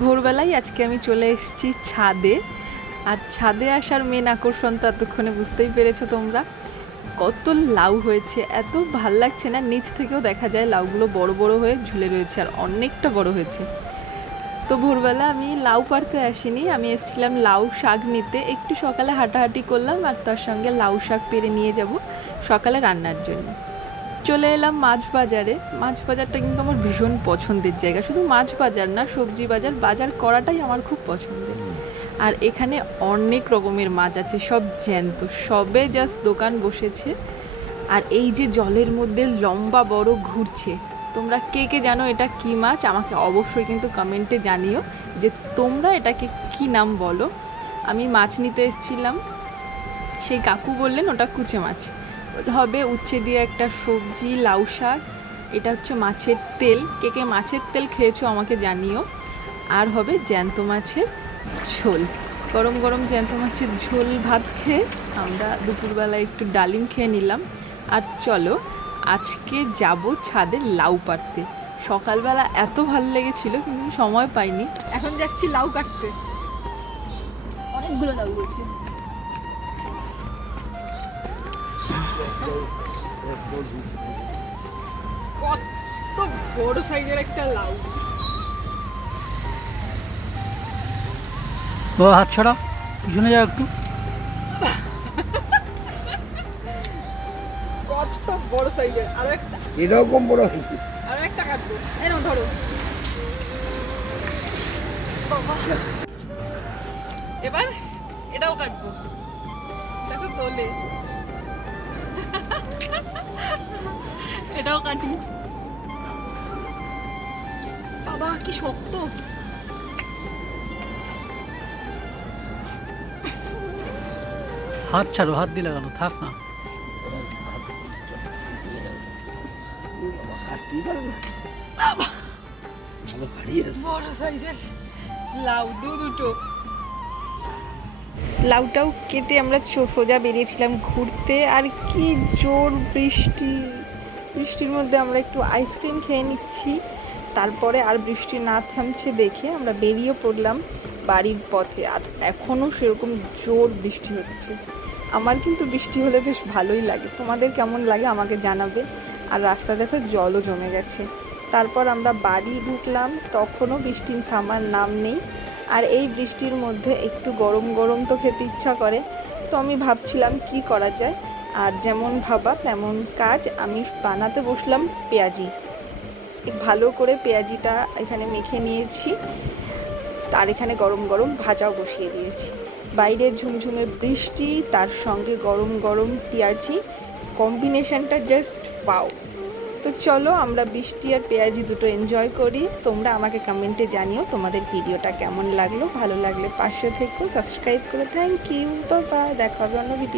ভোরবেলায় আজকে আমি চলে এসেছি ছাদে। আর ছাদে আসার মেন আকর্ষণ তো এতক্ষণে বুঝতেই পেরেছো তোমরা। কত লাউ হয়েছে, এত ভাল লাগছে না, নিচ থেকেও দেখা যায় লাউগুলো বড় বড় হয়ে ঝুলে রয়েছে আর অনেকটা বড় হয়েছে। তো ভোরবেলা আমি লাউ পাড়তে আসিনি, আমি এসেছিলাম লাউ শাক নিতে। একটু সকালে হাঁটাহাঁটি করলাম আর তার সঙ্গে লাউ শাক পেরে নিয়ে যাব সকালে রান্নার জন্য। চলে এলাম মাছ বাজারে। মাছ বাজারটা কিন্তু আমার ভীষণ পছন্দের জায়গা, শুধু মাছ বাজার না, সবজি বাজার, বাজার করাটাই আমার খুব পছন্দের। আর এখানে অনেক রকমের মাছ আছে, সব জ্যান্ত, সবে জাস্ট দোকান বসেছে। আর এই যে জলের মধ্যে লম্বা বড় ঘুরছে, তোমরা কে কে জানো এটা কি মাছ আমাকে অবশ্যই কিন্তু কমেন্টে জানিও যে তোমরা এটাকে কি নাম বলো। আমি মাছ নিতে এসেছিলাম, সেই কাকু বললেন ওটা কুচে মাছ হবে, উচ্ছে দিয়ে একটা সবজি, লাউ শাক, এটা হচ্ছে মাছের তেল, কে কে মাছের তেল খেয়েছো আমাকে জানিও। আর হবে জ্যান্ত মাছের ঝোল। গরম গরম জ্যান্ত মাছের ঝোল ভাত খেয়ে আমরা দুপুরবেলায় একটু ডালিম খেয়ে নিলাম। আর চলো আজকে যাব ছাদে লাউ পাড়তে। সকালবেলা এত ভালো লেগেছিল কিন্তু সময় পাইনি, এখন যাচ্ছি লাউ কাটতে। অনেকগুলো লাউ রয়েছে। কত বড় সাইজের একটা লাউ। ও হাত ছড়া, পিছনে যাও একটু। কত বড় সাইজের, আরো একটা, এরকম বড় হয়েছে। আরো একটা কাটবো, এই নাও ধরো। এবার এটাও কাটবো, দেখো তোলে। এটাও কাটি, বাবা কি শক্ত। হাত ছাড়ো, হাত দিয়ে লাগানো থাক না। বড় সাইজের লাউ, দুটো। লাউটাও কেটে আমরা সোজা বেরিয়েছিলাম ঘুরতে। আর কি জোর বৃষ্টি, বৃষ্টির মধ্যে আমরা একটু আইসক্রিম খেয়ে নিচ্ছি। তারপরে আর বৃষ্টি না থামছে দেখে আমরা বেরিয়ে পড়লাম বাড়ির পথে। আর এখনও সেরকম জোর বৃষ্টি হচ্ছে। আমার কিন্তু বৃষ্টি হলে বেশ ভালোই লাগে, তোমাদের কেমন লাগে আমাকে জানাবে। আর রাস্তা দেখো জলও জমে গেছে। তারপর আমরা বাড়ি ঢুকলাম, তখনও বৃষ্টি থামার নাম নেই। আর এই বৃষ্টির মধ্যে একটু গরম গরম তো খেতে ইচ্ছা করে। তো আমি ভাবছিলাম কি করা যায়, আর যেমন ভাবা তেমন কাজ, আমি বানাতে বসলাম পেঁয়াজি। ভালো করে পেঁয়াজিটা এখানে মেখে নিয়েছি, তার এখানে গরম গরম ভাজাও বসিয়ে দিয়েছি। বাইরে ঝুমঝুমে বৃষ্টি, তার সঙ্গে গরম গরম পেঁয়াজি, কম্বিনেশনটা জাস্ট পাও। তো চলো আমরা বৃষ্টি আর পেঁয়াজি দুটো এনজয় করি। তোমরা আমাকে কমেন্টে জানিও তোমাদের ভিডিওটা কেমন লাগলো, ভালো লাগলে পাশে থেকো, সাবস্ক্রাইব করো। থ্যাংক ইউ, বাবা, দেখা হবে অন্য ভিডিও।